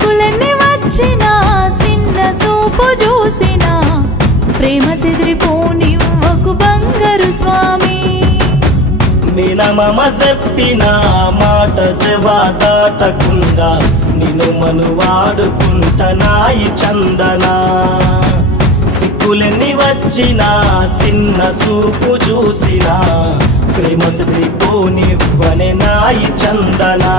సిక్కులన్నీ వచ్చినా చిన్న సూపు చూసినా ప్రేమ చెదిరిపోనివ్వకు బంగారు స్వామి మినమమ చెప్పిన మాట సెవా దాటకుండా నిన్ను మను వాడుకుంటనాయి చందనా సిక్కులెన్ని వచ్చినా చిన్న సూపు చూసినా ప్రేమ చెదిరిపోనివ్వనే నాయి చందనా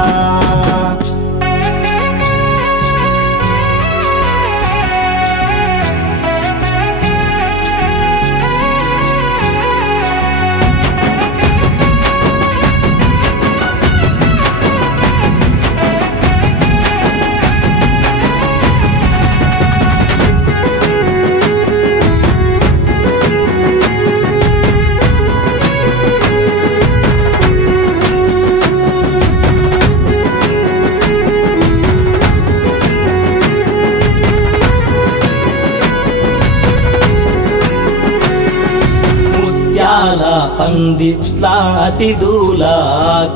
పందిట్లా అతిథుల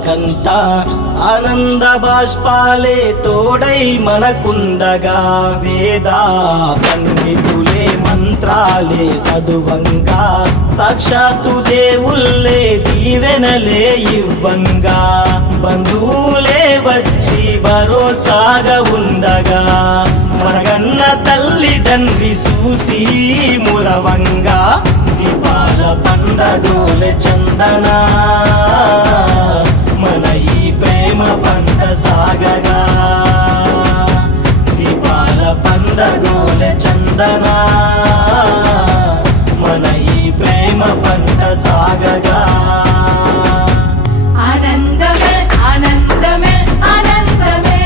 కంట ఆనంద బాష్పాలే తోడై మనకుండగా వేద పండితులే మంత్రాలే చదువంగా సాక్షాత్తు దేవుళ్ళే దీవెనలే ఇవ్వంగా బంధువులే వచ్చి భరోసాగా ఉండగా మనగన్న తల్లిదండ్రి చూసి మురవంగా దీపాల పండగోలే చందనా మన ఈ ప్రేమ పంట సాగగా దీపాల పండగోలే చందనా మన ఈ ప్రేమ పంట సాగగా ఆనందమే ఆనందమే ఆనందమే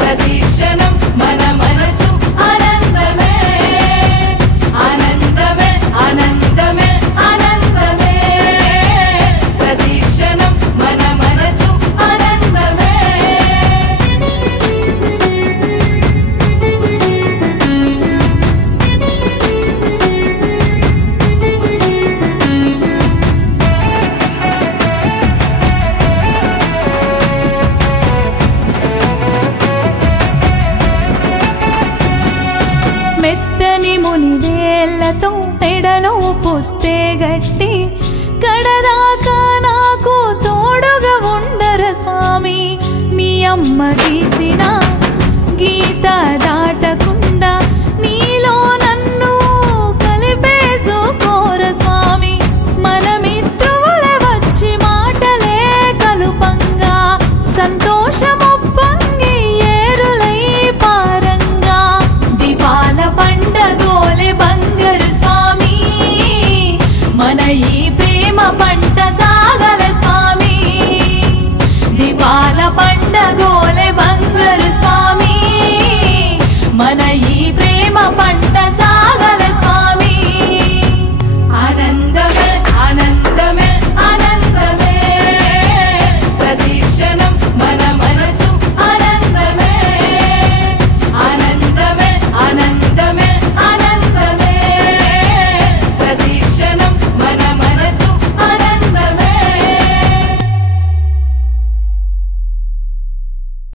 ప్రతిక్షణం మన మనసు ఆనందమే ఆనందమే ఆనందమే ఆనందమే ప్రతిక్షణం మన మనసు ఆనందమే మెత్తని మునివేళ్లతో మెడలో పుస్తే గట్టి కడదాకా నాకు తోడుగా ఉండర స్వామి మీ అమ్మ తీసిన